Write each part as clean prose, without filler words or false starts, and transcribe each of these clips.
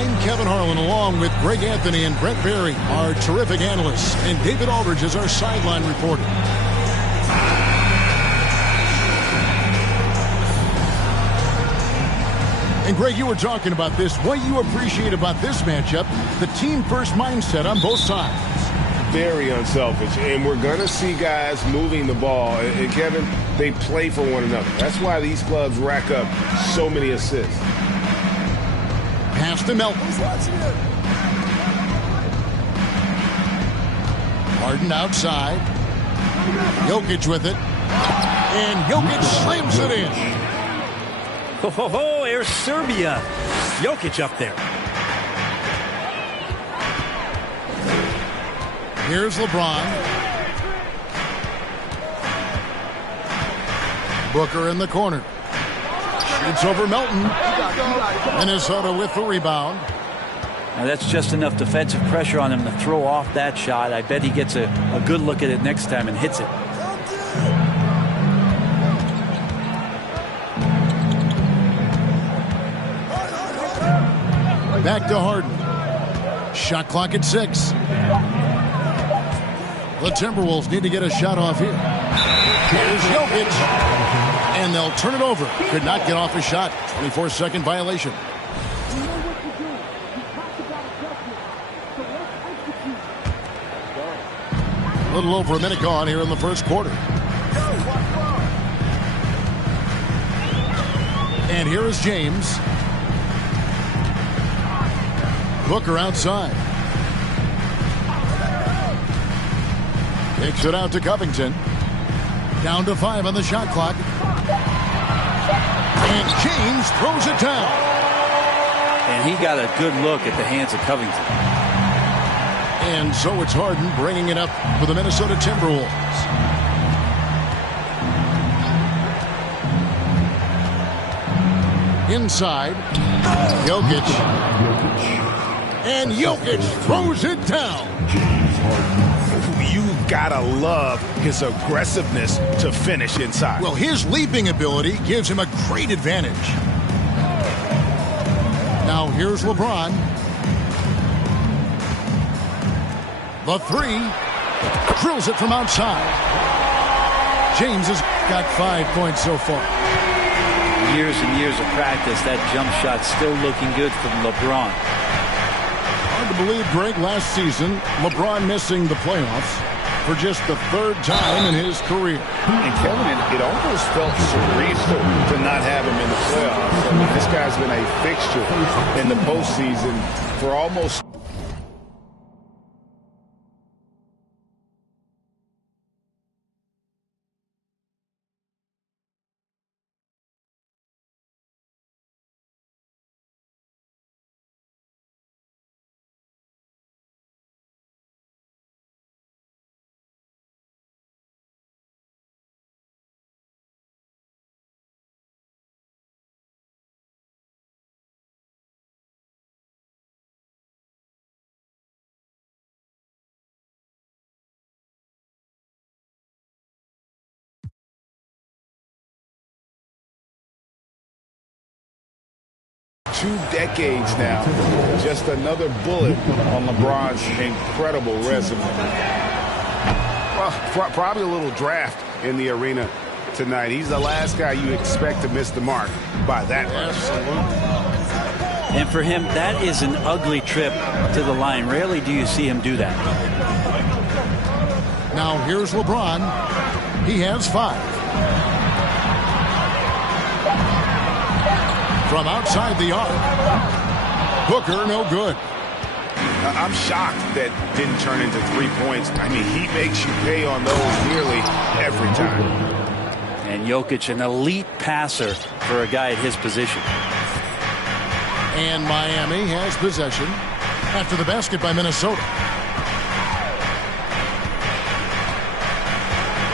I'm Kevin Harlan, along with Greg Anthony and Brett Berry, our terrific analysts, and David Aldridge is our sideline reporter. And Greg, you were talking about this. What you appreciate about this matchup, the team-first mindset on both sides. Very unselfish, and we're going to see guys moving the ball. And Kevin, they play for one another. That's why these clubs rack up so many assists. Pass to Melton. Harden outside. Jokic with it. And Jokic slams it in. Ho, ho, ho, here's Serbia. Jokic up there. Here's LeBron. Booker in the corner. Shoots over Melton. Minnesota with the rebound. Now that's just enough defensive pressure on him to throw off that shot. I bet he gets a good look at it next time and hits it. Back to Harden. Shot clock at 6. The Timberwolves need to get a shot off here. Here's Jokic. And they'll turn it over. Could not get off a shot. 24-second violation. A little over a minute gone here in the first quarter. And here is James. Booker outside. Takes it out to Covington. Down to 5 on the shot clock. And James throws it down. And he got a good look at the hands of Covington. And so it's Harden bringing it up for the Minnesota Timberwolves. Inside. Jokic. And Jokic throws it down. You've got to love his aggressiveness to finish inside. Well, his leaping ability gives him a great advantage. Now here's LeBron. The 3. Drills it from outside. James has got 5 points so far. Years and years of practice, that jump shot still looking good from LeBron. Hard to believe, Greg, last season, LeBron missing the playoffs for just the 3rd time in his career. And Kevin, it almost felt surreal to not have him in the playoffs. I mean, this guy's been a fixture in the postseason for almost... Two decades now. Just another bullet on LeBron's incredible resume. Well, probably a little draft in the arena tonight. He's the last guy you expect to miss the mark by that much. Absolutely. And for him, that is an ugly trip to the line. Rarely do you see him do that. Now here's LeBron. He has 5. From outside the arc. Booker, no good. I'm shocked that didn't turn into 3 points. I mean, he makes you pay on those nearly every time. And Jokic, an elite passer for a guy at his position. And Miami has possession after the basket by Minnesota.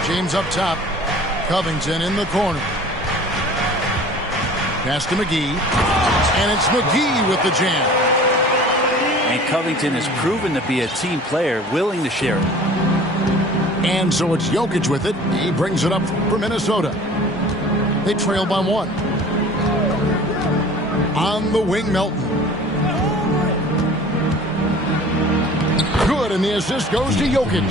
James up top. Covington in the corner. Pass to McGee. And it's McGee with the jam. And Covington has proven to be a team player, willing to share it. And so it's Jokic with it. He brings it up for Minnesota. They trail by 1. On the wing, Melton. and the assist goes to Jokic.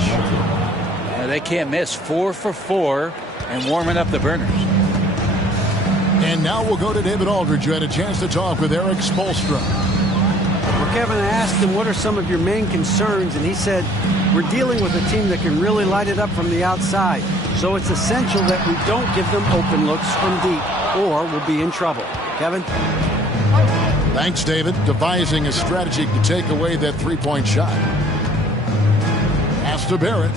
They can't miss. 4 for 4 and warming up the burners. And now we'll go to David Aldridge, who had a chance to talk with Eric Spoelstra. Well, Kevin, I asked him, what are some of your main concerns? And he said, we're dealing with a team that can really light it up from the outside. So it's essential that we don't give them open looks from deep, or we'll be in trouble. Kevin? Thanks, David. Devising a strategy to take away that three-point shot. Pass to Barrett.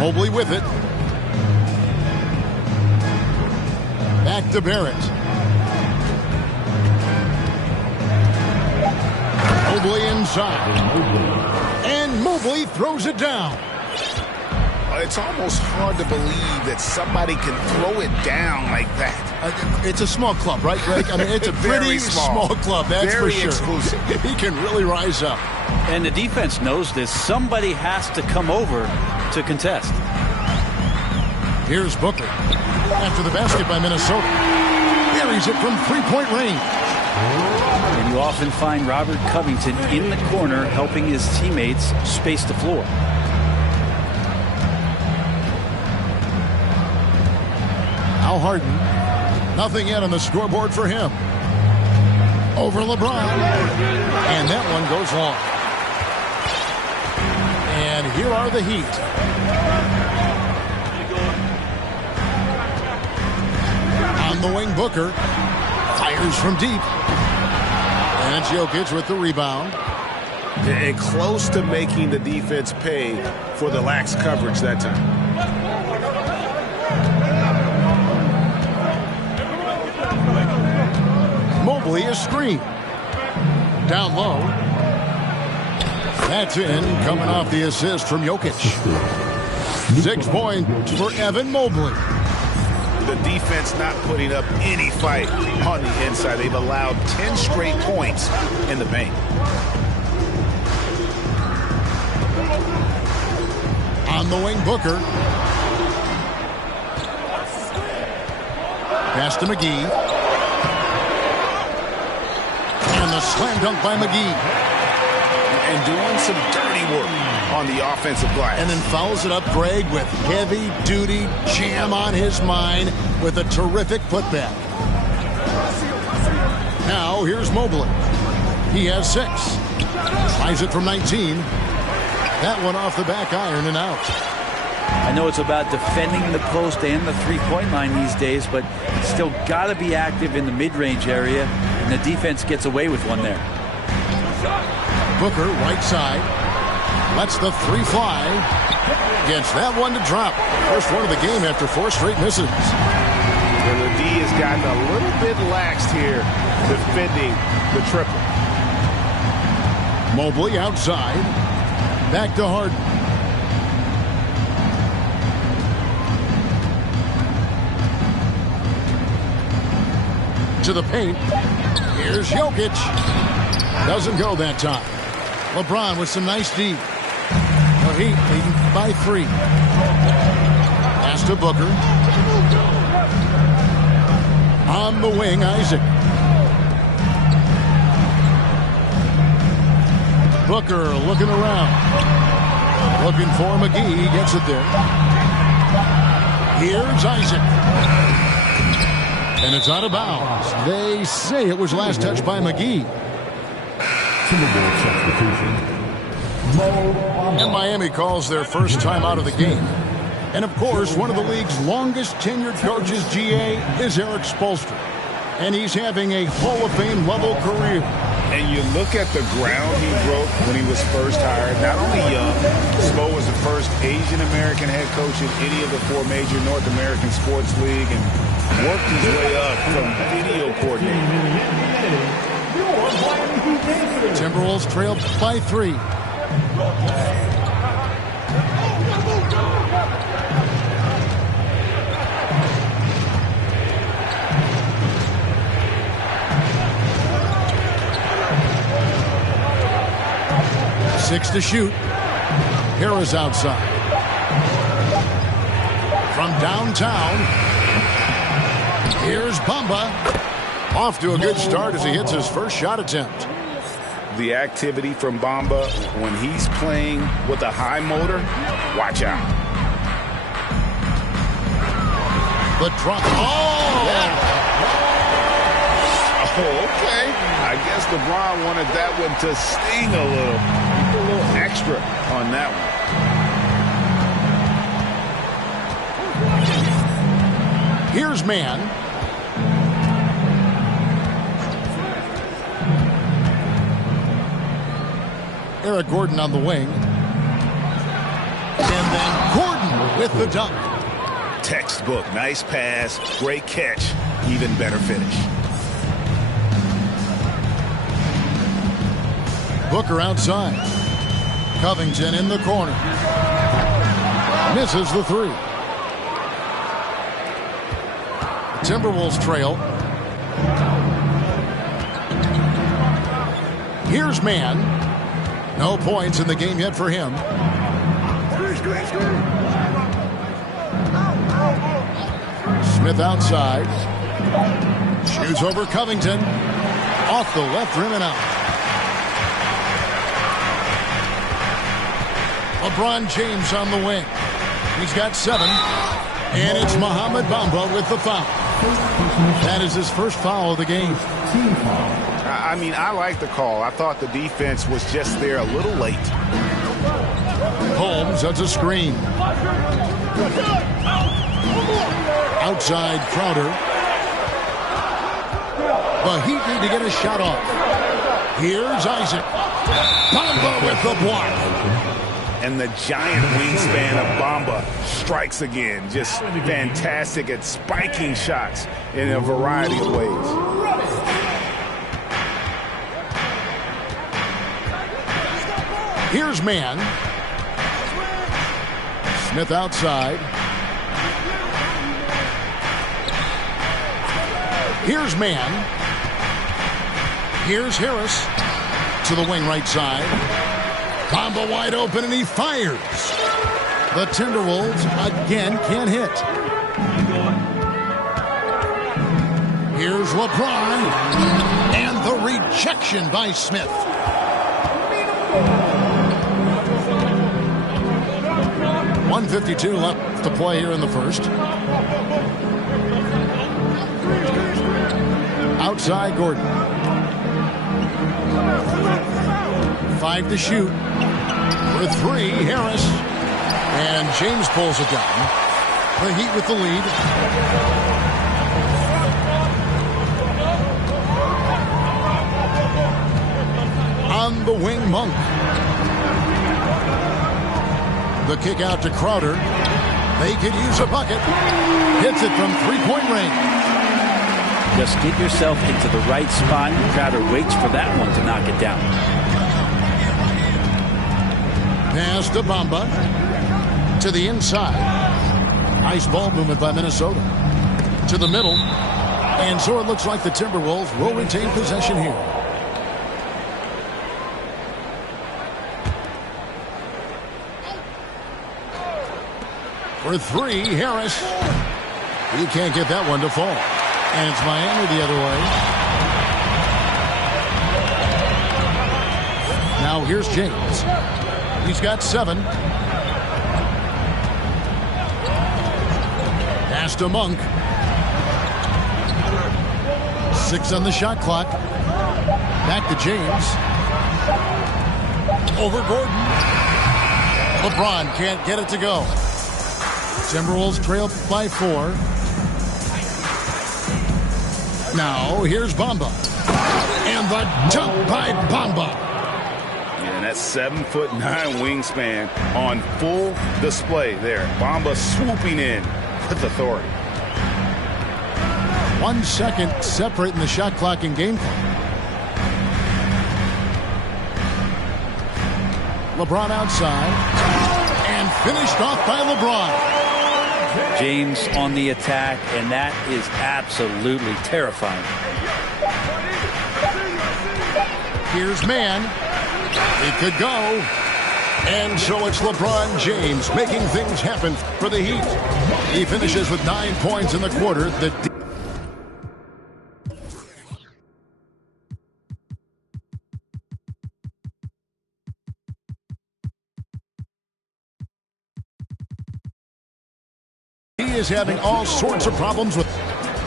Mobley with it. Back to Barrett. Mobley inside. And Mobley throws it down. It's almost hard to believe that somebody can throw it down like that. It's a small club, right, Greg? I mean, it's a pretty small club, that's very for sure. Exclusive. He can really rise up. And the defense knows this. Somebody has to come over to contest. Here's Booker. After the basket by Minnesota. Buries it from three-point range. And you often find Robert Covington in the corner helping his teammates space the floor. Al Harden. Nothing yet on the scoreboard for him. Over LeBron. And that one goes long. And here are the Heat. On the wing, Booker. Fires from deep. And Jokic with the rebound. And close to making the defense pay for the lax coverage that time. Mobley a screen. Down low. That's in, coming off the assist from Jokic. 6 points for Evan Mobley. The defense not putting up any fight on the inside. They've allowed 10 straight points in the paint. On the wing, Booker. Pass to McGee. And the slam dunk by McGee. And doing some dirty work on the offensive glass. And then fouls it up, Greg, with heavy-duty jam on his mind with a terrific putback. Now, here's Mobley. He has 6. Tries it from 19. That one off the back iron and out. I know it's about defending the post and the three-point line these days, but still got to be active in the mid-range area, and the defense gets away with one there. Booker, right side. Lets the 3 fly. Gets that one to drop. First one of the game after 4 straight misses. And the D has gotten a little bit laxed here defending the triple. Mobley outside. Back to Harden. To the paint. Here's Jokic. Doesn't go that time. LeBron with some nice D. The Heat leading by 3. Pass to Booker. On the wing, Isaac. Booker looking around. Looking for McGee. He gets it there. Here's Isaac. And it's out of bounds. They say it was last touched by McGee. And Miami calls their first time out of the game. And of course, one of the league's longest tenured coaches, GA, is Eric Spoelstra. And he's having a Hall of Fame level career. And you look at the ground he broke when he was first hired. Not only young, Spo was the first Asian-American head coach in any of the 4 major North American sports league and worked his way up from video coordinator. Timberwolves trailed by 3. Six to shoot. Harris outside. From downtown, here's Bamba. Off to a good start as he hits his first shot attempt. the activity from Bamba when he's playing with a high motor. Watch out. The drop. Oh! Yeah. Oh, okay. I guess LeBron wanted that one to sting a little. Keep a little extra on that one. Here's man. Eric Gordon on the wing. And then Gordon with the dunk. Textbook. Nice pass. Great catch. Even better finish. Booker outside. Covington in the corner. Misses the three. Timberwolves trail. Here's man. No points in the game yet for him. Smith outside. Shoots over Covington. Off the left rim and out. LeBron James on the wing. He's got 7. And it's Mohamed Bamba with the foul. That is his first foul of the game. I mean, I like the call. I thought the defense was just there a little late. Holmes has a screen. Outside Crowder. The Heat need to get a shot off. Here's Isaac. Bamba with the block. And the giant wingspan of Bamba strikes again. Just fantastic at spiking shots in a variety of ways. Here's man. Smith outside. Here's man. Here's Harris to the wing right side. Bamba wide open and he fires. The Timberwolves again can't hit. Here's LeBron and the rejection by Smith. .152 left to play here in the first. Outside Gordon. 5 to shoot. For 3, Harris. And James pulls it down. The Heat with the lead. On the wing, Monk. The kick out to Crowder. They could use a bucket. Hits it from 3-point range. Just get yourself into the right spot, and Crowder waits for that one to knock it down. Pass to Bamba. To the inside. Nice ball movement by Minnesota. To the middle. And so it looks like the Timberwolves will retain possession here. For 3, Harris. He can't get that one to fall. And it's Miami the other way. Now here's James. He's got 7. Pass to Monk. 6 on the shot clock. Back to James. Over Gordon. LeBron can't get it to go. Timberwolves trail by 4. Now here's Bamba. And the dunk by Bamba. And that 7'9" wingspan on full display there. Bamba swooping in with authority. 1 second separating the shot clock and game clock. LeBron outside. And finished off by LeBron. James on the attack, and that is absolutely terrifying. Here's man. It could go. And so it's LeBron James making things happen for the Heat. He finishes with 9 points in the quarter. The is having all sorts of problems with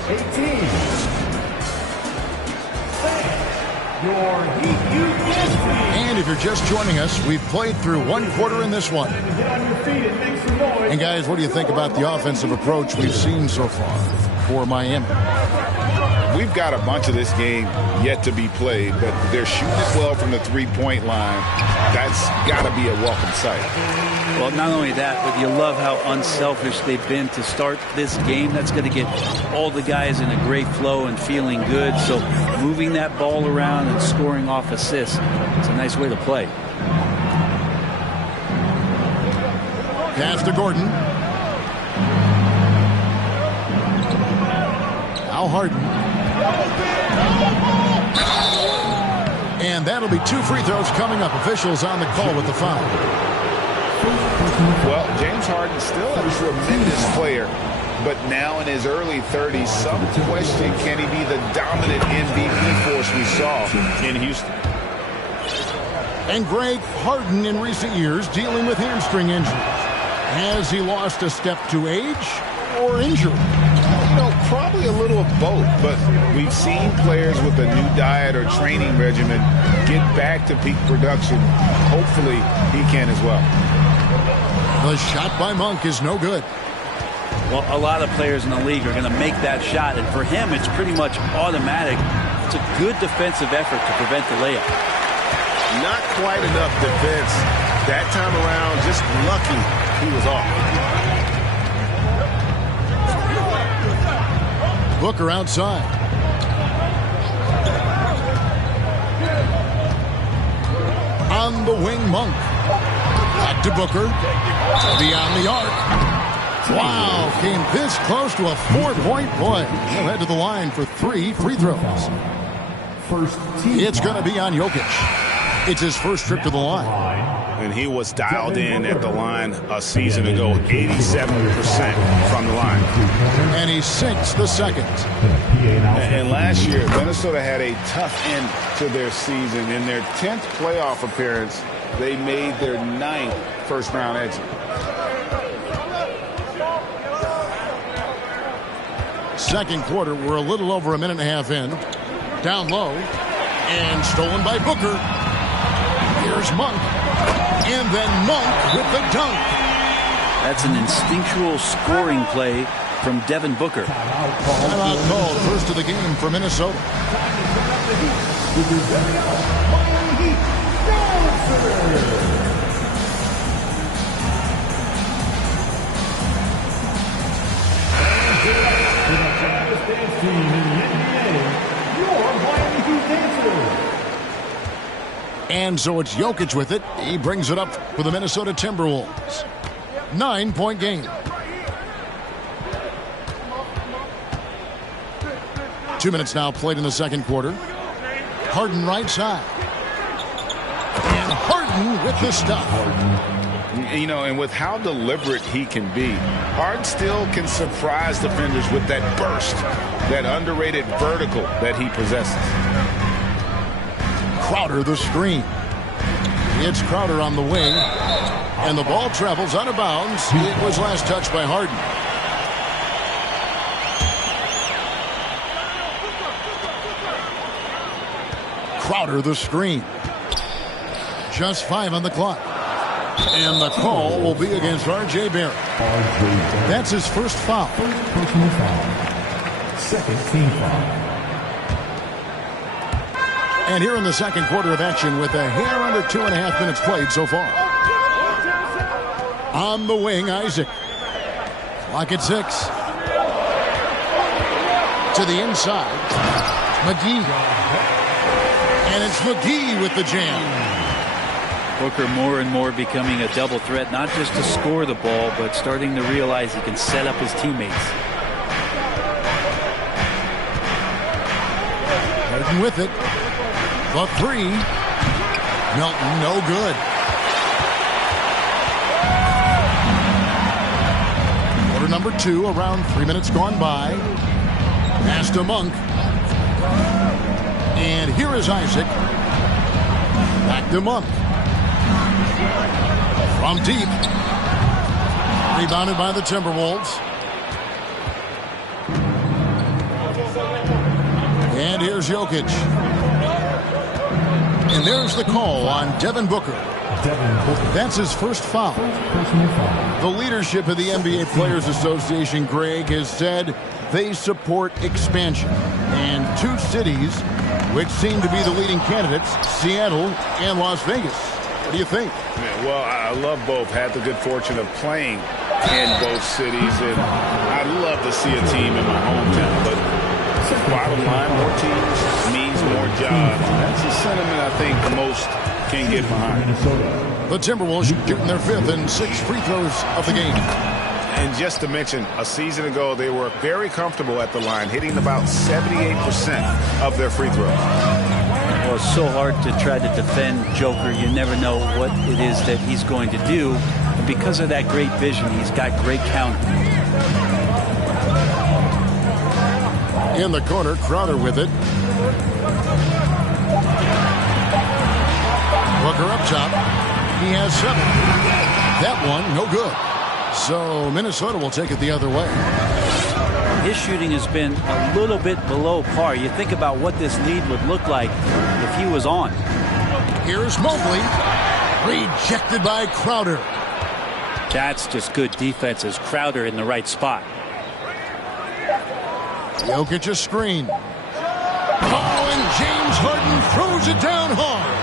18. Your Heat Youth team. And if you're just joining us, we've played through one quarter in this one. Get on your feet and make some noise. And guys, what do you think about the offensive approach we've seen so far for Miami? We've got a bunch of this game yet to be played, but they're shooting it well from the three-point line. That's got to be a welcome sight. Well, not only that, but you love how unselfish they've been to start this game. That's going to get all the guys in a great flow and feeling good. So moving that ball around and scoring off assists, it's a nice way to play. Pass to Gordon. Now Harden. And that'll be 2 free throws coming up. Officials on the call with the foul. Well, James Harden still a tremendous player, but now in his early 30s, some question, can he be the dominant MVP force we saw in Houston? And Greg, Harden in recent years dealing with hamstring injuries. Has he lost a step to age or injury? You know, probably a little of both, but we've seen players with a new diet or training regimen get back to peak production. Hopefully, he can as well. The shot by Monk is no good. Well, a lot of players in the league are going to make that shot, and for him, it's pretty much automatic. It's a good defensive effort to prevent the layup. Not quite enough defense that time around. Just lucky he was off. Booker outside. On the wing, Monk. Back to Booker. Beyond the arc. Wow, came this close to a 4-point play. He'll head to the line for 3 free throws. First team. It's going to be on Jokic. It's his first trip to the line. And he was dialed in at the line a season ago, 87% from the line. And he sinks the second. And last year, Minnesota had a tough end to their season. In their 10th playoff appearance, they made their 9th first-round exit. Second quarter, we're a little over a minute and a half in. Down low. And stolen by Booker. Here's Monk. And then Monk with the dunk. That's an instinctual scoring play from Devin Booker. Timeout called, first of the game for Minnesota. And so it's Jokic with it. He brings it up for the Minnesota Timberwolves. 9-point game. 2 minutes now played in the second quarter. Harden right side. And Harden with the stuff. You know, and with how deliberate he can be, Harden still can surprise defenders with that burst, that underrated vertical that he possesses. Crowder the screen. It's Crowder on the wing. And the ball travels out of bounds. It was last touched by Harden. Crowder the screen. Just 5 on the clock. And the call will be against R.J. Barrett. That's his first foul. First personal foul. Second team foul. And here in the second quarter of action with a hair under 2.5 minutes played so far. On the wing, Isaac. Clock at 6. To the inside. McGee. And it's McGee with the jam. Booker more and more becoming a double threat, not just to score the ball, but starting to realize he can set up his teammates. Harden with it. The 3. Melton, no good. Quarter number 2, around 3 minutes gone by. Pass to Monk. And here is Isaac. Back to Monk. From deep. Rebounded by the Timberwolves. And here's Jokic. And there's the call on Devin Booker. That's his first foul. The leadership of the NBA Players Association, Greg, has said they support expansion. And two cities which seem to be the leading candidates, Seattle and Las Vegas. What do you think? Well, I love both. Had the good fortune of playing in both cities, and I'd love to see a team in my hometown. But bottom line, more teams means more jobs. That's a sentiment I think most can get behind. The Timberwolves shooting their 5th and 6th free throws of the game. And just to mention, a season ago, they were very comfortable at the line, hitting about 78% of their free throws. Well, it's so hard to try to defend Joker. You never know what it is that he's going to do. And because of that great vision, he's got great counter. In the corner, Crowder with it. Booker up top. He has 7. That one, no good. So Minnesota will take it the other way. His shooting has been a little bit below par. You think about what this lead would look like if he was on. Here's Mobley. Rejected by Crowder. That's just good defense as Crowder in the right spot. Jokic a screen. Oh, and James Harden throws it down hard.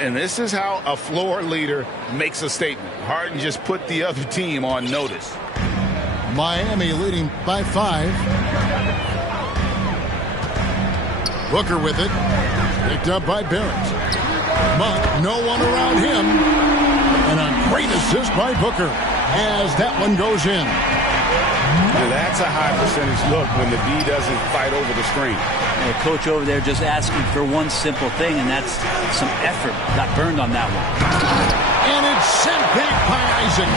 And this is how a floor leader makes a statement. Harden just put the other team on notice. Miami leading by 5. Booker with it. Picked up by Barrett. But no one around him. And a great assist by Booker as that one goes in. Now that's a high percentage look when the D doesn't fight over the screen. The coach over there just asking for one simple thing, and that's some effort. Got burned on that one. And it's sent back by Isaac.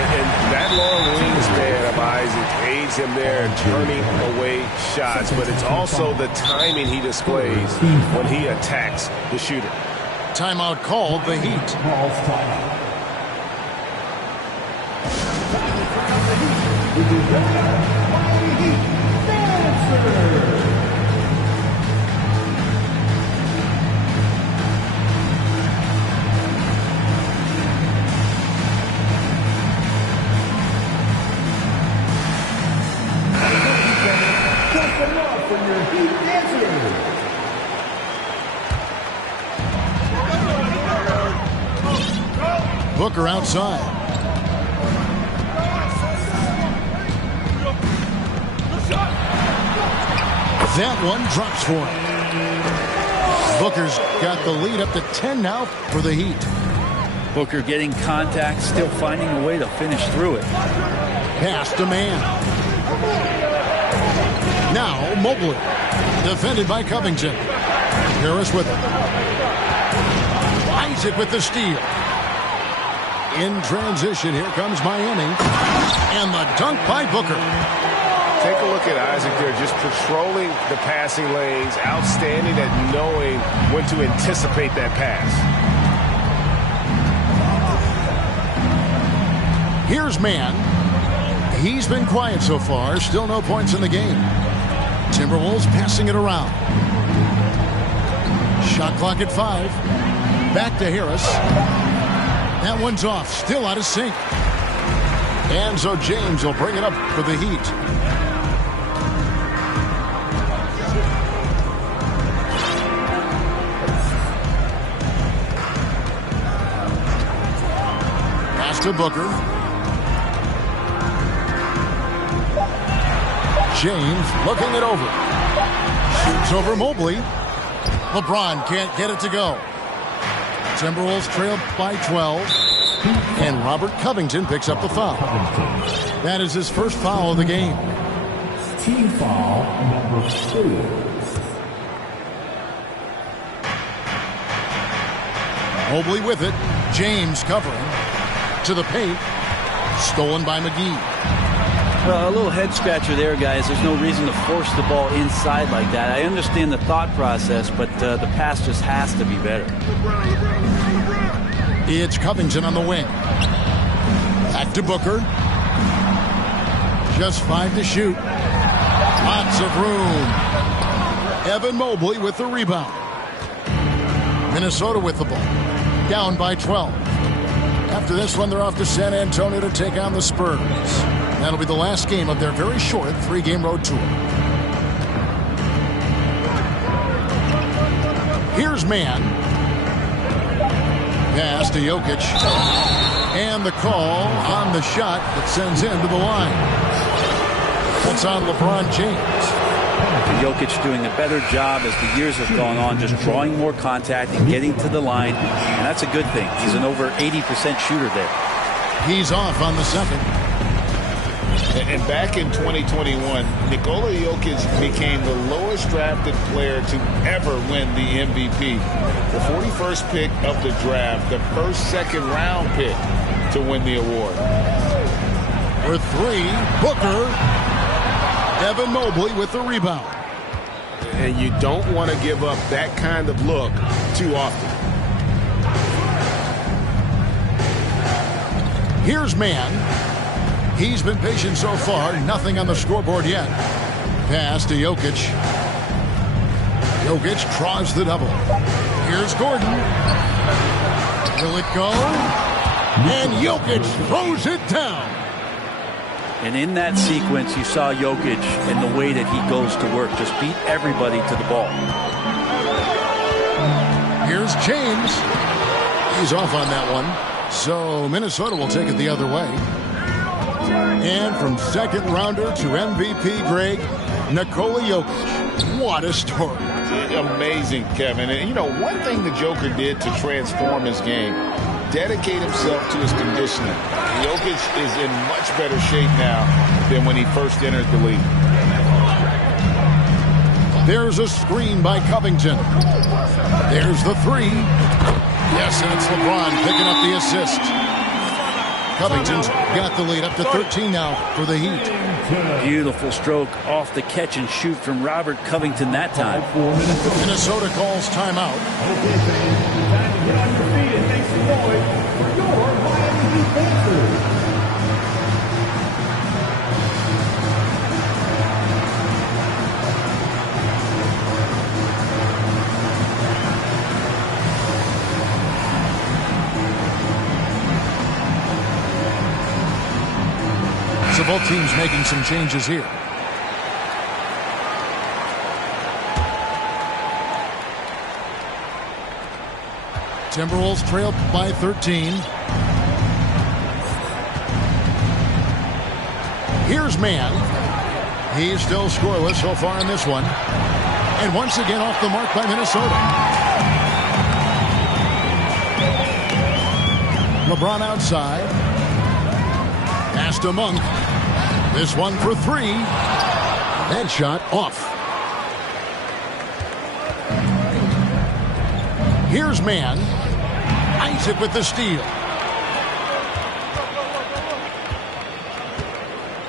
And that long wingspan of Isaac aids him there in turning away shots, but it's also the timing he displays when he attacks the shooter. Timeout called, the Heat. Booker outside. That one drops for him. Booker's got the lead up to 10 now for the Heat. Booker getting contact, still finding a way to finish through it. Pass to man. Now Mobley. Defended by Covington. Harris with it. Isaac with the steal. In transition, here comes Miami. And the dunk by Booker. Take a look at Isaac there, just patrolling the passing lanes, outstanding at knowing when to anticipate that pass. Here's Man. He's been quiet so far, still no points in the game. Timberwolves passing it around. Shot clock at 5. Back to Harris. That one's off, still out of sync. And so James will bring it up for the Heat. Pass to Booker. James looking it over. Shoots over Mobley. LeBron can't get it to go. Timberwolves trail by 12. And Robert Covington picks up the foul. That is his first foul of the game. Team foul number 4. Mobley with it. James covering. To the paint. Stolen by McGee. Well, a little head scratcher there, guys. There's no reason to force the ball inside like that. I understand the thought process, but the pass just has to be better. It's Covington on the wing. Back to Booker. Just 5 to shoot. Lots of room. Evan Mobley with the rebound. Minnesota with the ball. Down by 12. After this one, they're off to San Antonio to take on the Spurs. That'll be the last game of their very short 3-game road tour. Here's Man. Pass to Jokic. And the call on the shot that sends him to the line. That's on LeBron James. Jokic doing a better job as the years have gone on, just drawing more contact and getting to the line. And that's a good thing. He's an over 80% shooter there. He's off on the second. And back in 2021, Nikola Jokic became the lowest drafted player to ever win the MVP. The 41st pick of the draft, the first second-round pick to win the award. For three, Booker. Evan Mobley with the rebound. And you don't want to give up that kind of look too often. Here's Man. He's been patient so far. Nothing on the scoreboard yet. Pass to Jokic. Jokic draws the double. Here's Gordon. Will it go? And Jokic throws it down. And in that sequence, you saw Jokic and the way that he goes to work. Just beat everybody to the ball. Here's James. He's off on that one. So Minnesota will take it the other way. And from second rounder to MVP, Greg, Nikola Jokic. What a story. Amazing, Kevin. And, you know, one thing the Joker did to transform his game, dedicate himself to his conditioning. Jokic is in much better shape now than when he first entered the league. There's a screen by Covington. There's the three. Yes, and it's LeBron picking up the assist. Covington's got the lead up to 13 now for the Heat. Beautiful stroke off the catch and shoot from Robert Covington that time. Minnesota calls timeout. Okay, fans, time to get on your feet and make some noise for your Miami Heat Panthers. So both teams making some changes here. Timberwolves trail by 13. Here's Man. He's still scoreless so far in this one. And once again off the mark by Minnesota. LeBron outside. Pass to Monk. This one for three. That shot off. Here's Man. Isaac with the steal.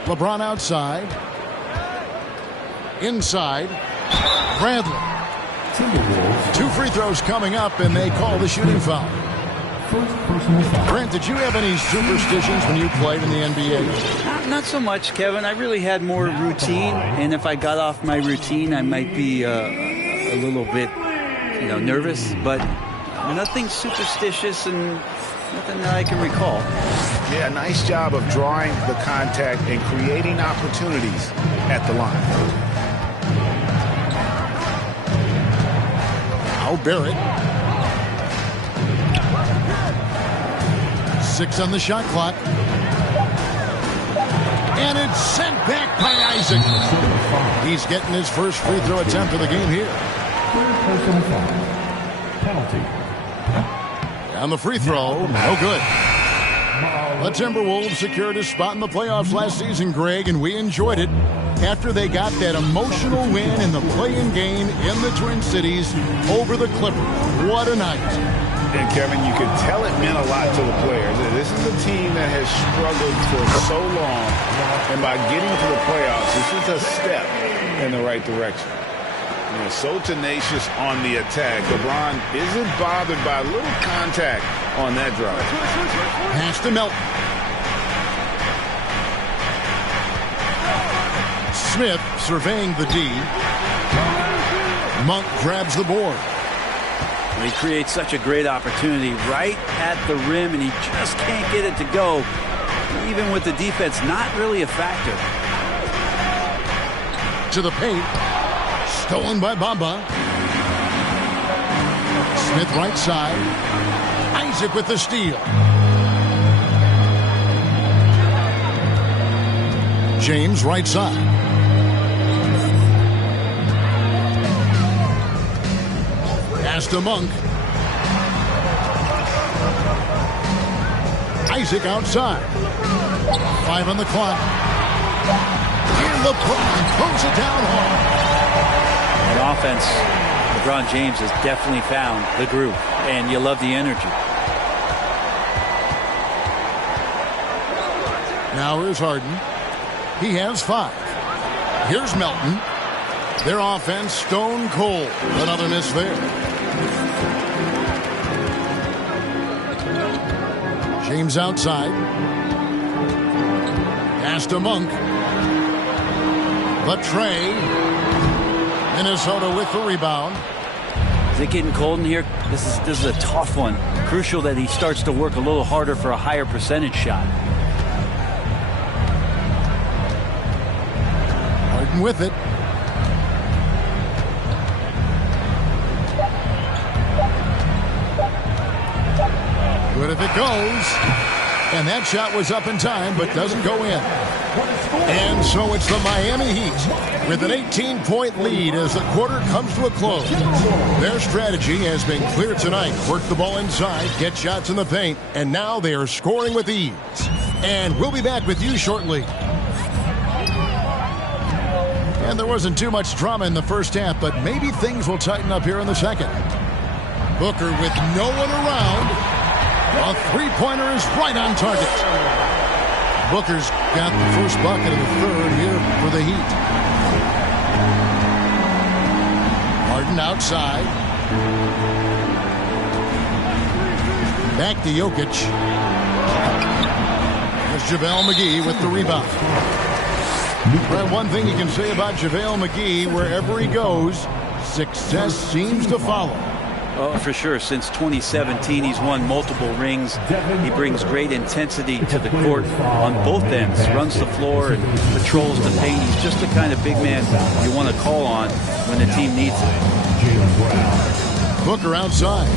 LeBron outside. Inside. Bradley. Timberwolves. 2 free throws coming up, and they call the shooting foul. First personal foul. Brent, did you have any superstitions when you played in the NBA? Not so much, Kevin. I really had more routine, and if I got off my routine, I might be a little bit, nervous, but nothing superstitious and nothing that I can recall. Yeah, nice job of drawing the contact and creating opportunities at the line. Now Barrett. 6 on the shot clock. And it's sent back by Isaac. He's getting his first free throw attempt of the game here. Third personal foul. Penalty. On the free throw, no good. The Timberwolves secured a spot in the playoffs last season, Greg, and we enjoyed it after they got that emotional win in the play-in game in the Twin Cities over the Clippers. What a night. And Kevin, you could tell it meant a lot to the players. This is a team that has struggled for so long, and by getting to the playoffs, this is a step in the right direction. So tenacious on the attack. LeBron isn't bothered by a little contact on that drive. Pass to Melton. Smith surveying the D. Monk grabs the board. He creates such a great opportunity right at the rim, and he just can't get it to go. Even with the defense not really a factor. To the paint. Stolen by Bamba. Smith right side. Isaac with the steal. James right side. Pass to Monk. Isaac outside. 5 on the clock. And LeBron pulls it down hard. On offense, LeBron James has definitely found the groove, and you love the energy. Now here's Harden. He has 5. Here's Melton. Their offense stone cold. Another miss there. James outside. Pass to Monk. The tray. Minnesota with the rebound. Is it getting cold in here? This is a tough one. Crucial that he starts to work a little harder for a higher percentage shot. Harden with it. Good if it goes. And that shot was up in time, but doesn't go in. And so it's the Miami Heat with an 18-point lead as the quarter comes to a close. Their strategy has been clear tonight. Work the ball inside, get shots in the paint, and now they are scoring with ease. And we'll be back with you shortly. And there wasn't too much drama in the first half, but maybe things will tighten up here in the second. Booker with no one around. A three-pointer is right on target. Booker's got the first bucket of the third here for the Heat. Harden outside. Back to Jokic. There's JaVale McGee with the rebound. Well, one thing you can say about JaVale McGee, wherever he goes, success seems to follow. Oh, for sure. Since 2017, he's won multiple rings. He brings great intensity to the court on both ends. Runs the floor and patrols the paint. He's just the kind of big man you want to call on when the team needs it. Booker outside.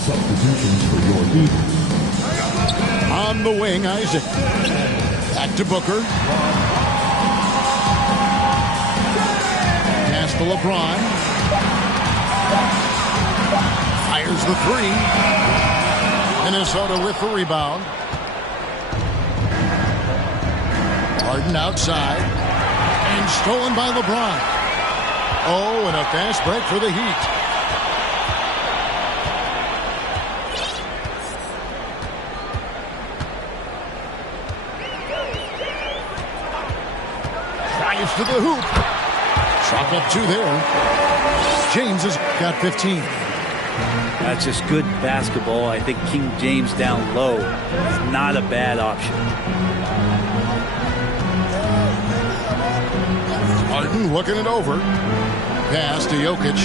Substitutions for your Heat. On the wing, Isaac. Back to Booker. Pass to LeBron. Fires the three. Minnesota with the rebound. Harden outside. And stolen by LeBron. Oh, and a fast break for the Heat. Drives to the hoop. Chalk up 2 there. James has got 15. That's just good basketball. I think King James down low is not a bad option. Harden looking it over. Pass to Jokic.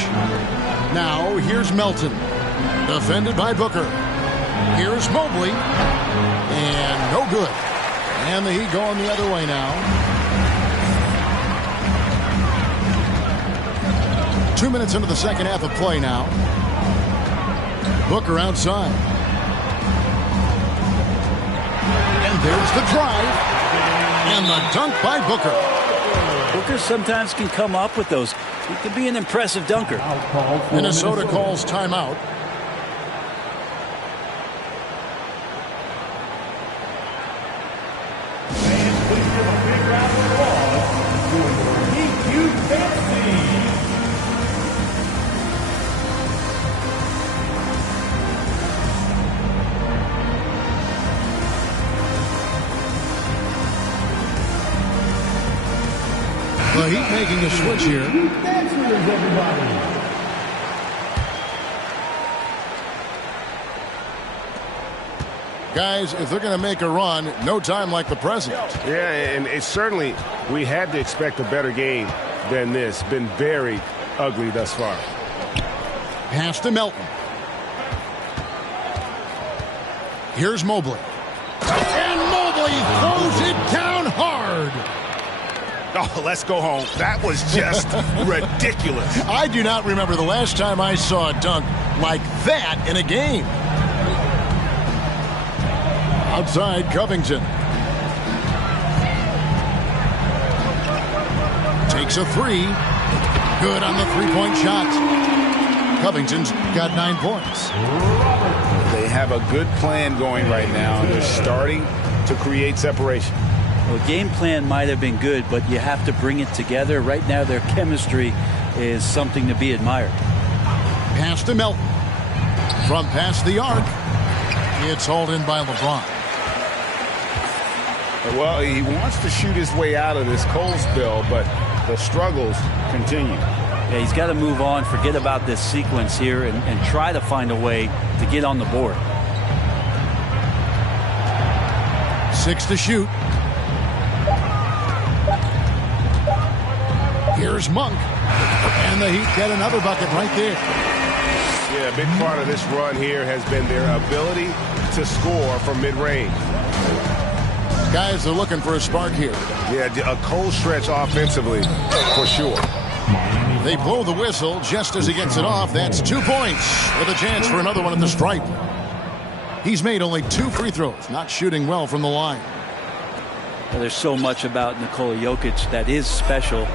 Now here's Melton. Defended by Booker. Here's Mobley. And no good. And the Heat going the other way now. 2 minutes into the second half of play now. Booker outside. And there's the drive. And the dunk by Booker. Booker sometimes can come up with those. He can be an impressive dunker. Minnesota calls timeout. And please give a big round of applause for your Heat USA. The Heat making a switch here. Dancers, everybody. Guys, if they're going to make a run, no time like the present. Yeah, and it's certainly, we had to expect a better game than this. Been very ugly thus far. Pass to Melton. Here's Mobley. And Mobley throws it down hard. Oh, let's go home. That was just ridiculous. I do not remember the last time I saw a dunk like that in a game. Outside, Covington. Takes a three. Good on the three-point shot. Covington's got 9 points. They have a good plan going right now. They're starting to create separation. Well, game plan might have been good, but you have to bring it together. Right now, their chemistry is something to be admired. Pass to Melton. From past the arc. It's hauled in by LeBron. Well, he wants to shoot his way out of this cold spell, but the struggles continue. Yeah, he's got to move on, forget about this sequence here, and try to find a way to get on the board. 6 to shoot. Here's Monk. And the Heat get another bucket right there. Yeah, a big part of this run here has been their ability to score from mid-range. Guys are looking for a spark here. Yeah, a cold stretch offensively, for sure. They blow the whistle just as he gets it off. That's 2 points with a chance for another one at the stripe. He's made only 2 free throws, not shooting well from the line. Well, there's so much about Nikola Jokic that is special.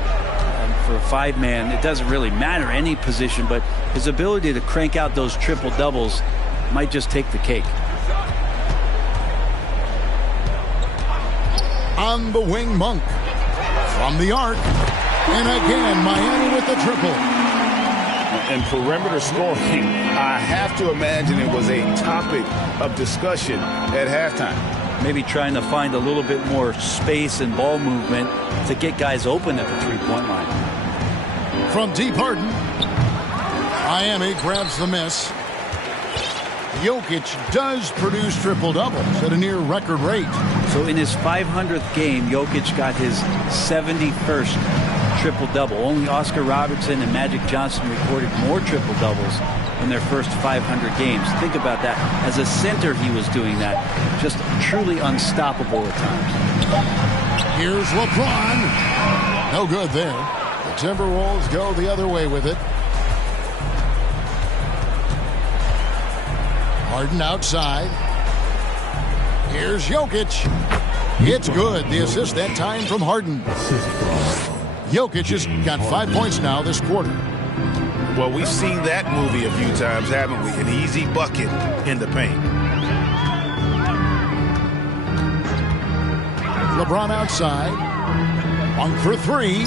For a 5-man, it doesn't really matter any position, but his ability to crank out those triple doubles might just take the cake. On the wing, Monk. From the arc. And again, Miami with the triple. And perimeter scoring, I have to imagine it was a topic of discussion at halftime. Maybe trying to find a little bit more space and ball movement to get guys open at the three-point line. From deep, Harden. Miami grabs the miss. Jokic does produce triple-doubles at a near record rate. So in his 500th game, Jokic got his 71st triple-double. Only Oscar Robertson and Magic Johnson recorded more triple-doubles in their first 500 games. Think about that. As a center, he was doing that. Just truly unstoppable at times. Here's LeBron. No good there. The Timberwolves go the other way with it. Harden outside. Here's Jokic. It's good. The assist that time from Harden. Jokic has got 5 points now this quarter. Well, we've seen that movie a few times, haven't we? An easy bucket in the paint. LeBron outside. One for 3.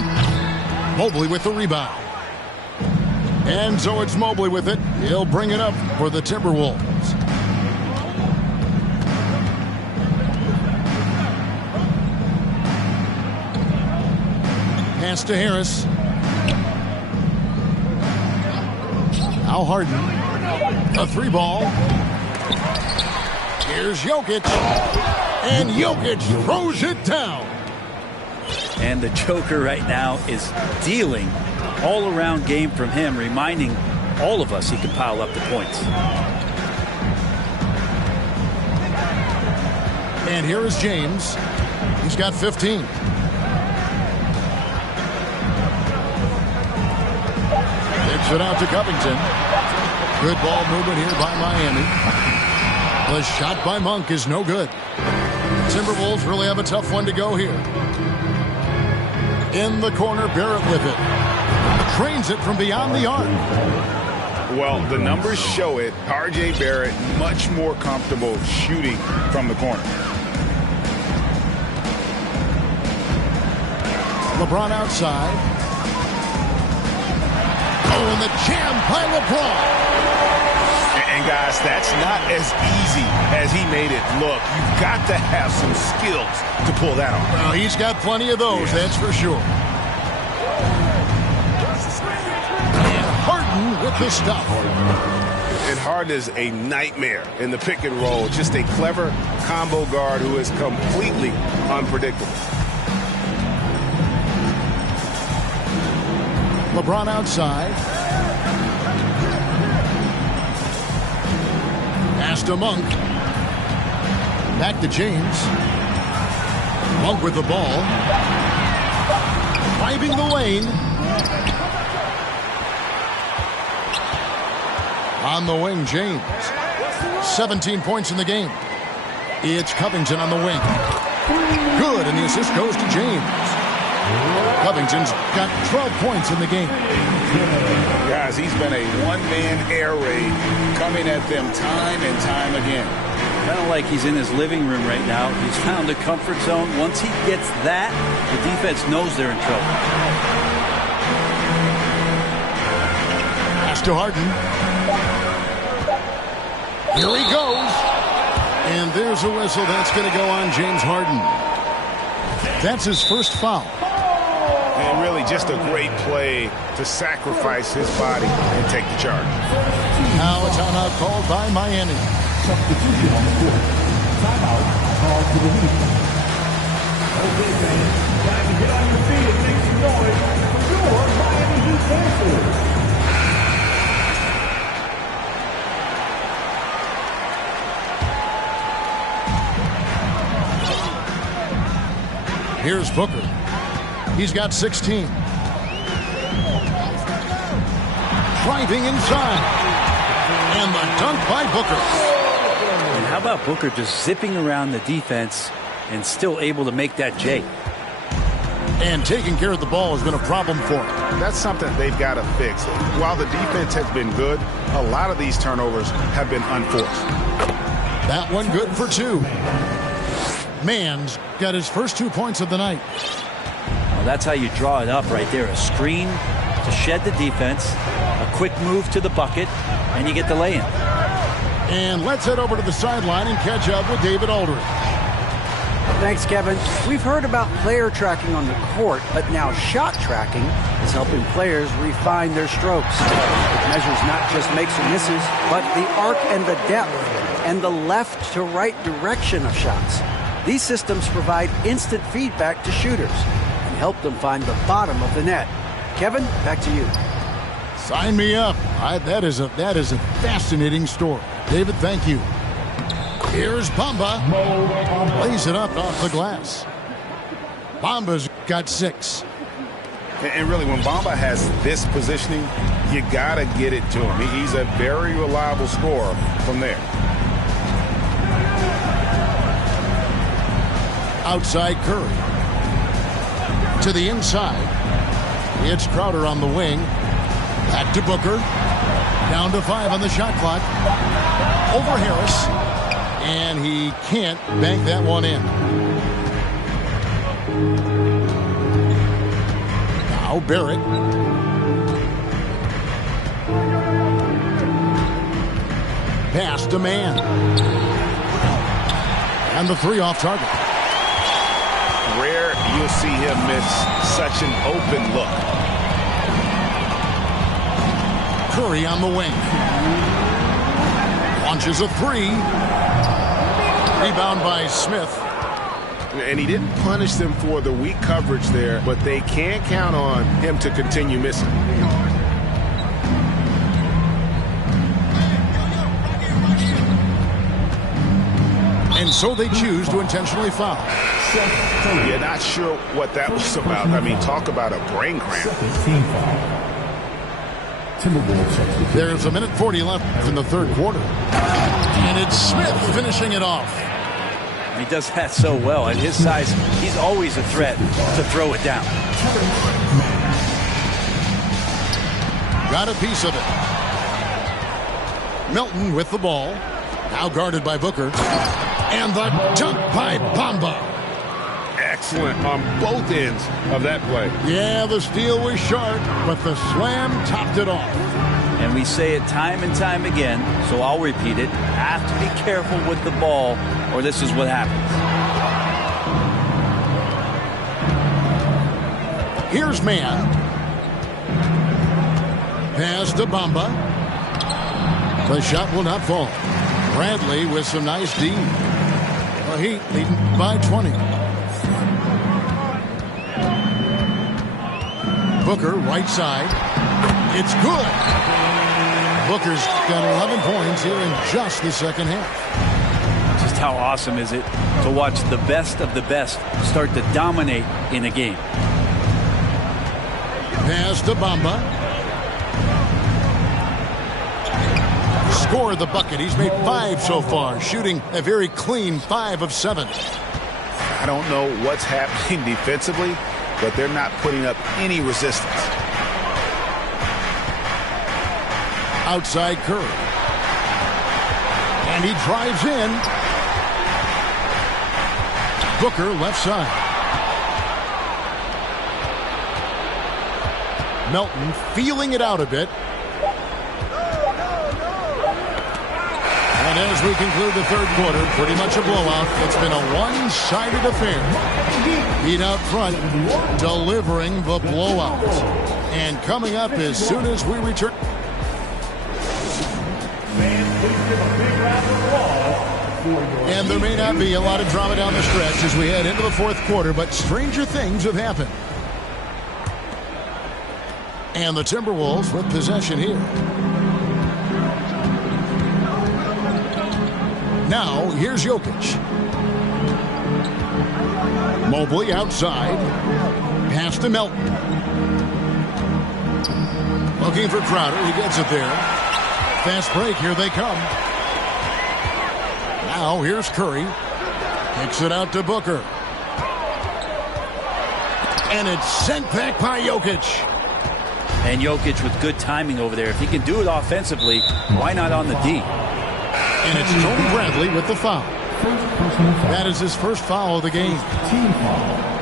Mobley with the rebound. And so it's Mobley with it. He'll bring it up for the Timberwolves. Pass to Harris. Now Harden. A 3-ball. Here's Jokic. And Jokic throws it down. And the Joker right now is dealing. All-around game from him, reminding all of us he can pile up the points. And here is James. He's got 15. Kicks it out to Covington. Good ball movement here by Miami. The shot by Monk is no good. Timberwolves really have a tough one to go here. In the corner, Barrett with it. Trains it from beyond the arc. Well, the numbers show it. R.J. Barrett much more comfortable shooting from the corner. LeBron outside. Oh, and the jam by LeBron. And guys, that's not as easy as he made it look. You've got to have some skills to pull that off. Well, he's got plenty of those, that's for sure. And Harden with the stuff. And Harden is a nightmare in the pick and roll. Just a clever combo guard who is completely unpredictable. LeBron outside. Pass to Monk. Back to James. Monk with the ball. Driving the lane. On the wing, James. 17 points in the game. It's Covington on the wing. Good, and the assist goes to James. Covington's got 12 points in the game. Guys, he's been a one-man air raid coming at them time and time again. Kind of like he's in his living room right now. He's found a comfort zone. Once he gets that, the defense knows they're in trouble. Pass to Harden. Here he goes. And there's a whistle. That's going to go on James Harden. That's his first foul. And really just a great play to sacrifice his body and take the charge. Now a timeout called by Miami. Substitution on the court. Timeout called to the Heat. Okay, fans, time to get on your feet and make some noise for your Miami Heat dancers. Here's Booker. He's got 16. Driving inside. And the dunk by Booker. And how about Booker just zipping around the defense and still able to make that J? And taking care of the ball has been a problem for him. That's something they've got to fix. While the defense has been good, a lot of these turnovers have been unforced. That one good for two. Mann's got his first 2 points of the night. Well, that's how you draw it up right there. A screen to shed the defense, a quick move to the bucket, and you get the lay-in. And let's head over to the sideline and catch up with David Aldridge. Thanks, Kevin. We've heard about player tracking on the court, but now shot tracking is helping players refine their strokes. It measures not just makes or misses, but the arc and the depth and the left to right direction of shots. These systems provide instant feedback to shooters and help them find the bottom of the net. Kevin, back to you. Sign me up. That is a fascinating story. David, thank you. Here's Bamba. Lays it up off the glass. Bamba's got 6. And really, when Bamba has this positioning, you got to get it to him. He's a very reliable scorer from there. Outside Curry. To the inside. It's Crowder on the wing. Back to Booker. Down to 5 on the shot clock. Over Harris. And he can't bank that one in. Now Barrett. Pass to Mann. And the 3 off target. Rare you'll see him miss such an open look. Curry on the wing. Launches a 3. Rebound by Smith. And he didn't punish them for the weak coverage there, but they can't count on him to continue missing. And so they choose to intentionally foul. Yeah, not sure what that was about. I mean, talk about a brain cramp. Team foul. Timberwolves. There's 1:40 left in the third quarter. And it's Smith finishing it off. He does that so well. At his size, he's always a threat to throw it down. Got a piece of it. Milton with the ball. Now guarded by Booker. And the dunk by Bamba. Excellent on both ends of that play. Yeah, the steal was sharp, but the slam topped it off. And we say it time and time again, so I'll repeat it. Have to be careful with the ball, or this is what happens. Here's Mann. Pass to Bamba. The shot will not fall. Bradley with some nice D. The Heat leading by 20. Booker, right side. It's good. Booker's got 11 points here in just the second half. Just how awesome is it to watch the best of the best start to dominate in a game. Pass to Bamba. Scored the bucket. He's made 5 so far, shooting a very clean 5 of 7. I don't know what's happening defensively, but they're not putting up any resistance. Outside Curry. And he drives in. Booker left side. Melton feeling it out a bit. And as we conclude the third quarter, pretty much a blowout. It's been a one-sided affair. Heat out front, delivering the blowout. And coming up as soon as we return. And there may not be a lot of drama down the stretch as we head into the fourth quarter, but stranger things have happened. And the Timberwolves with possession here. Now, here's Jokic. Mobley outside. Pass to Melton. Looking for Crowder. He gets it there. Fast break. Here they come. Now, here's Curry. Kicks it out to Booker. And it's sent back by Jokic. And Jokic with good timing over there. If he can do it offensively, why not on the D? And it's Tony Bradley with the foul. That is his first foul of the game.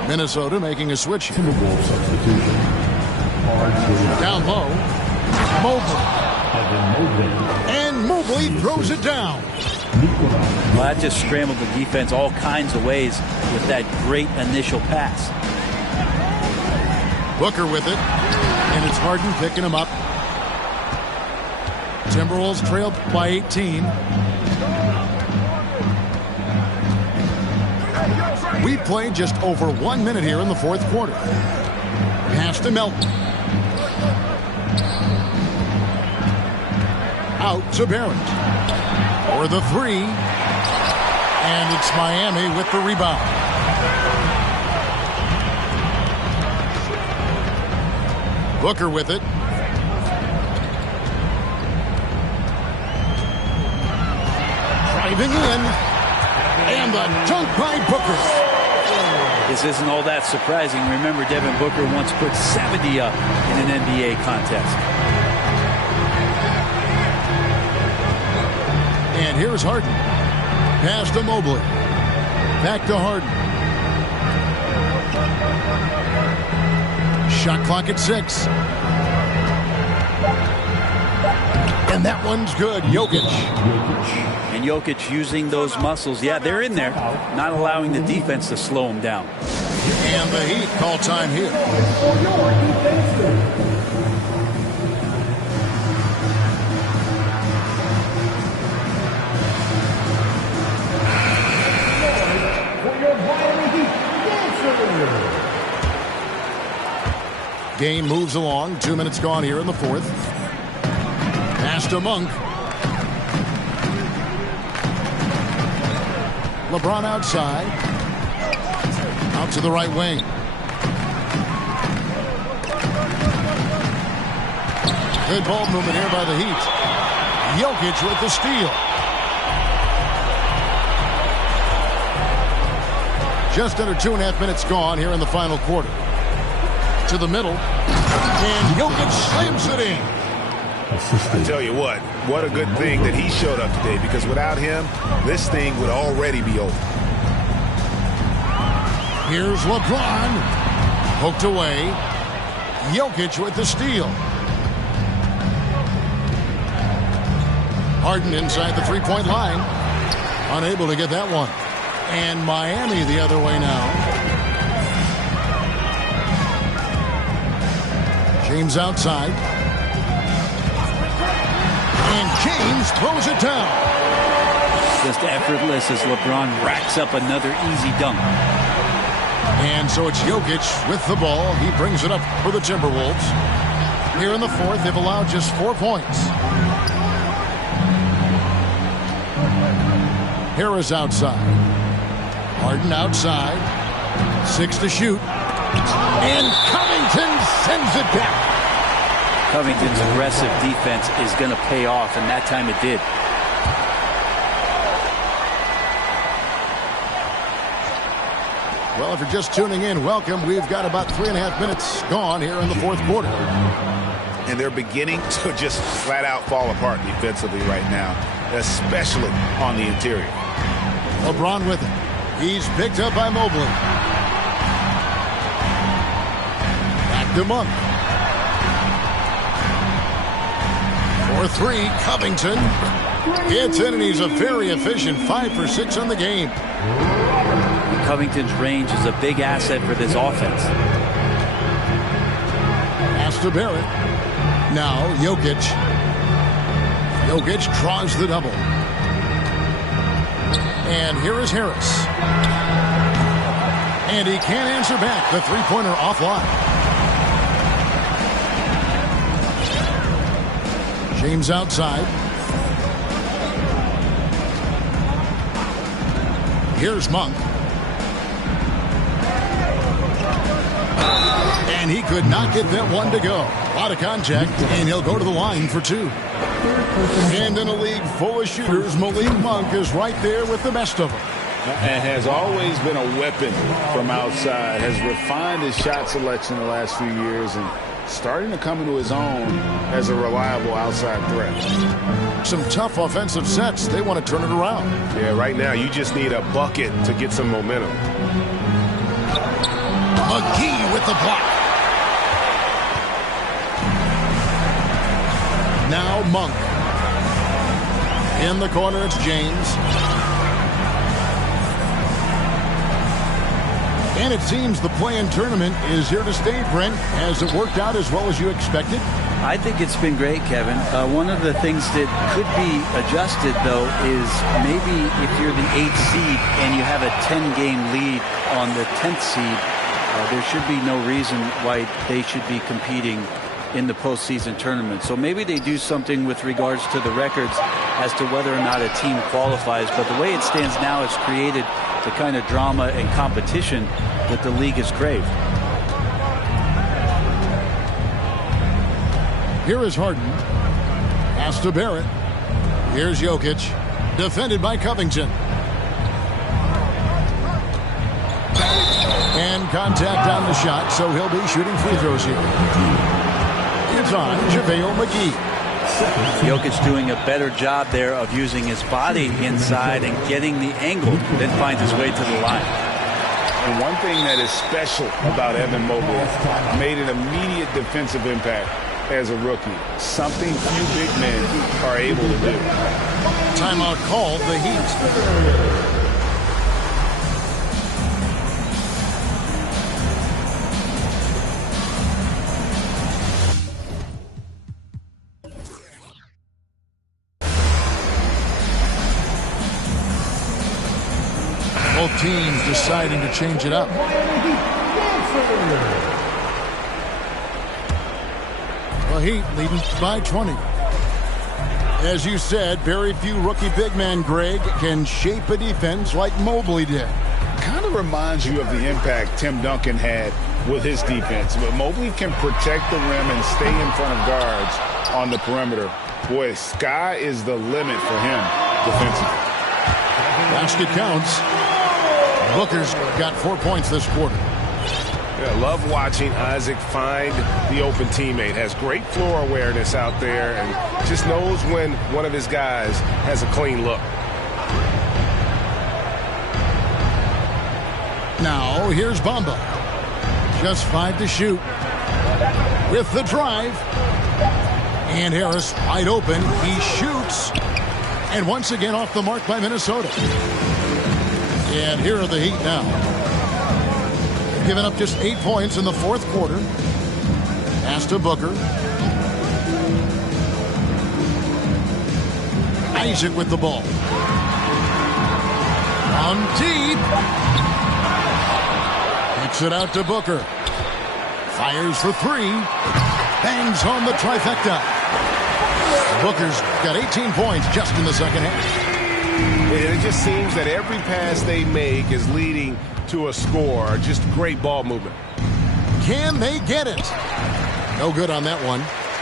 Minnesota making a switch. Down low. Mobley. And Mobley throws it down. Well, that just scrambled the defense all kinds of ways with that great initial pass. Booker with it. And it's Harden picking him up. Timberwolves trailed by 18. We played just over 1 minute here in the fourth quarter. Pass to Melton. Out to Barrett. For the 3. And it's Miami with the rebound. Booker with it. Driving in. And the dunk by Booker. This isn't all that surprising. Remember, Devin Booker once put 70 up in an NBA contest. And here's Harden. Pass to Mobley. Back to Harden. Shot clock at 6. And that one's good. Jokic. And Jokic using those muscles. Yeah, they're in there. Not allowing the defense to slow him down. And the Heat call time here. Game moves along. 2 minutes gone here in the fourth. Pass to Monk. LeBron outside. Out to the right wing. Good ball movement here by the Heat. Jokic with the steal. Just under 2.5 minutes gone here in the final quarter. To the middle. And Jokic slams it in. I tell you what a good thing that he showed up today, because without him, this thing would already be over. Here's LeBron. Poked away. Jokic with the steal. Harden inside the three-point line. Unable to get that one. And Miami the other way now. James outside. And James throws it down. Just effortless as LeBron racks up another easy dunk. And so it's Jokic with the ball. He brings it up for the Timberwolves. Here in the fourth, they've allowed just 4 points. Harris outside. Harden outside. 6 to shoot. And Covington sends it back. Covington's aggressive defense is going to pay off, and that time it did. Well, if you're just tuning in, welcome. We've got about 3.5 minutes gone here in the fourth quarter. And they're beginning to just flat out fall apart defensively right now, especially on the interior. LeBron with it. He's picked up by Mobley. Back to Monk. For 3, Covington. Hits in, and he's a very efficient 5 for 6 on the game. Covington's range is a big asset for this offense. Pass to Barrett. Now Jokic. Jokic draws the double. And here is Harris. And he can't answer back. The three-pointer offline. James outside. Here's Monk. And he could not get that one to go. A lot of contact, and he'll go to the line for 2. And in a league full of shooters, Malik Monk is right there with the best of them. And has always been a weapon from outside. Has refined his shot selection the last few years and starting to come into his own as a reliable outside threat. Some tough offensive sets. They want to turn it around. Yeah, right now you just need a bucket to get some momentum. McGee with the block. Now Monk. In the corner, it's James. And it seems the play-in tournament is here to stay, Brent. Has it worked out as well as you expected? I think it's been great, Kevin. One of the things that could be adjusted, though, is maybe if you're the 8th seed and you have a 10-game lead on the 10th seed, there should be no reason why they should be competing in the postseason tournament. So maybe they do something with regards to the records as to whether or not a team qualifies. But the way it stands now, it's created the kind of drama and competition that the league has craved. Here is Harden. Pass to Barrett. Here's Jokic. Defended by Covington. And contact on the shot, so he'll be shooting free throws here. It's on JaVale McGee. Jokic doing a better job there of using his body inside and getting the angle, then finds his way to the line. And one thing that is special about Evan Mobley, made an immediate defensive impact as a rookie. Something few big men are able to do. Timeout called, the Heat. Both teams deciding to change it up. The Heat leading by 20. As you said, very few rookie big men, Greg, can shape a defense like Mobley did. Kind of reminds you of the impact Tim Duncan had with his defense. But Mobley can protect the rim and stay in front of guards on the perimeter. Boy, sky is the limit for him defensively. Basket counts. Booker's got 4 points this quarter. Yeah, love watching Isaac find the open teammate. Has great floor awareness out there and just knows when one of his guys has a clean look. Now, here's Bamba. Just 5 to shoot. With the drive. And Harris wide open. He shoots. And once again off the mark by Minnesota. And here are the Heat now. Giving up just 8 points in the fourth quarter. Pass to Booker. Isaac with the ball. On deep. He it out to Booker. Fires for three. Bangs home the trifecta. Booker's got 18 points just in the second half. It just seems that every pass they make is leading to a score. Just great ball movement. Can they get it? No good on that one.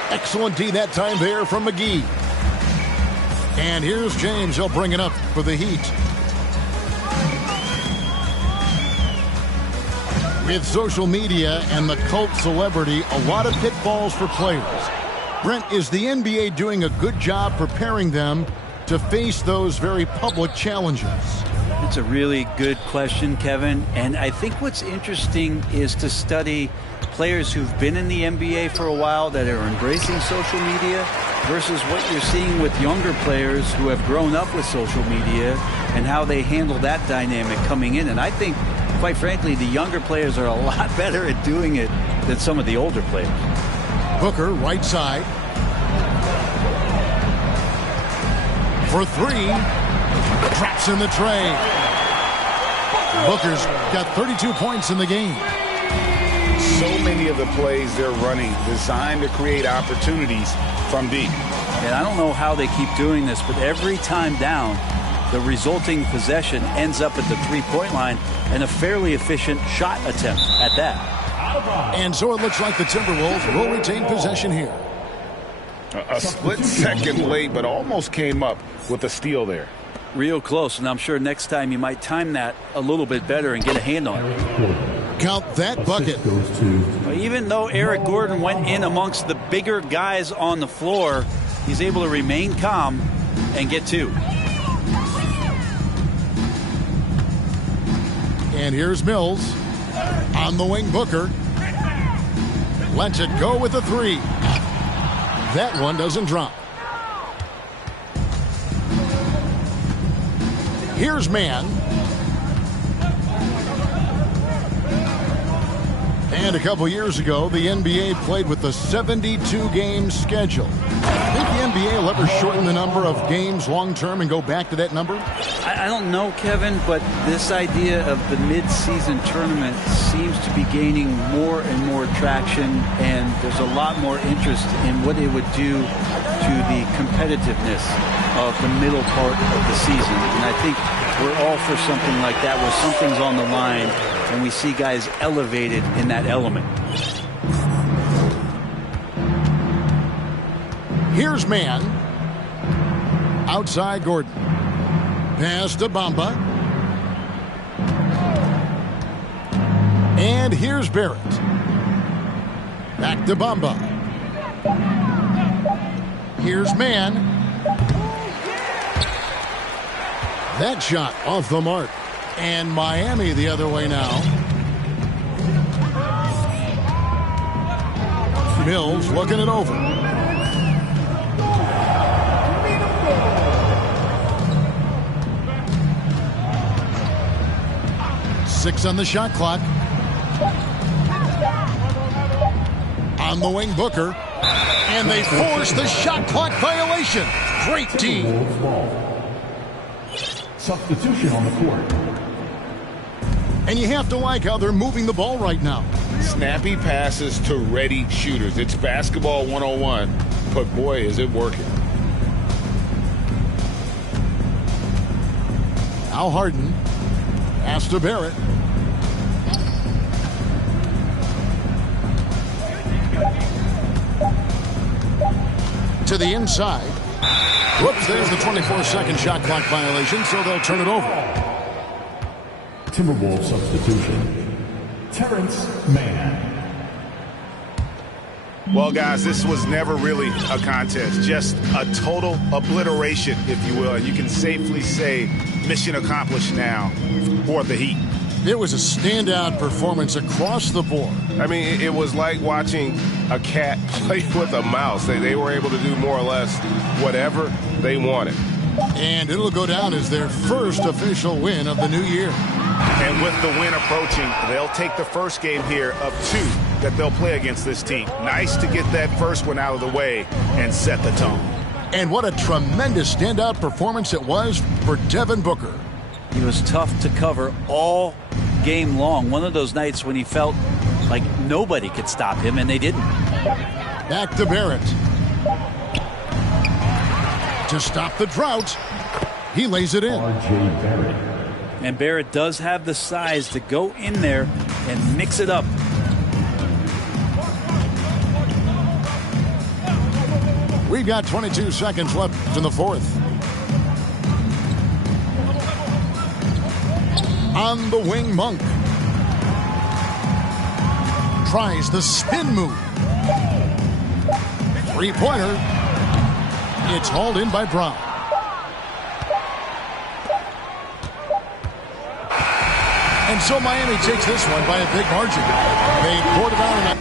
Excellent D that time there from McGee. And here's James. He'll bring it up for the Heat. With social media and the cult celebrity, a lot of pitfalls for players. Brent, is the NBA doing a good job preparing them to face those very public challenges? It's a really good question, Kevin. And I think what's interesting is to study players who've been in the NBA for a while that are embracing social media versus what you're seeing with younger players who have grown up with social media and how they handle that dynamic coming in. And I think, quite frankly, the younger players are a lot better at doing it than some of the older players. Booker, right side. For three. Traps in the tray. Booker's got 32 points in the game. So many of the plays they're running designed to create opportunities from deep. And I don't know how they keep doing this, but every time down, the resulting possession ends up at the three-point line and a fairly efficient shot attempt at that. And so it looks like the Timberwolves will retain possession here. A split second late, but almost came up with a steal there. Real close, and I'm sure next time you might time that a little bit better and get a hand on it. Count that bucket. Even though Eric Gordon went in amongst the bigger guys on the floor, he's able to remain calm and get two. And here's Mills. On the wing, Booker. Lets it go with a three. That one doesn't drop. Here's Mann. And a couple years ago, the NBA played with a 72-game schedule. Think the NBA will ever shorten the number of games long-term and go back to that number? I don't know, Kevin, but this idea of the mid-season tournament seems to be gaining more and more traction, and there's a lot more interest in what it would do to the competitiveness of the middle part of the season. And I think we're all for something like that, where something's on the line, and we see guys elevated in that element. Here's Mann. Outside Gordon. Pass to Bamba. And here's Barrett. Back to Bamba. Here's Mann. That shot off the mark. And Miami the other way now. Mills looking it over. Six on the shot clock. On the wing, Booker. And they force the shot clock violation. Great team. Substitution on the court. And you have to like how they're moving the ball right now. Snappy passes to ready shooters. It's basketball 101, but boy, is it working. Al Harden. Pass to Barrett. To the inside. Whoops, there's the 24-second shot clock violation, so they'll turn it over. Timberwolves substitution. Terrence Mann. Well, guys, this was never really a contest. Just a total obliteration, if you will. And you can safely say mission accomplished now for the Heat. It was a standout performance across the board. I mean, it was like watching a cat play with a mouse. They were able to do more or less whatever they wanted. And it'll go down as their first official win of the new year. And with the win approaching, they'll take the first game here of two that they'll play against this team. Nice to get that first one out of the way and set the tone. And what a tremendous standout performance it was for Devin Booker. He was tough to cover all game long. One of those nights when he felt like nobody could stop him, and they didn't. Back to Barrett. To stop the drought, he lays it in. And Barrett does have the size to go in there and mix it up. We've got 22 seconds left in the fourth. On the wing, Monk. Tries the spin move. Three-pointer. It's hauled in by Brown. And so Miami takes this one by a big margin. They poured it out.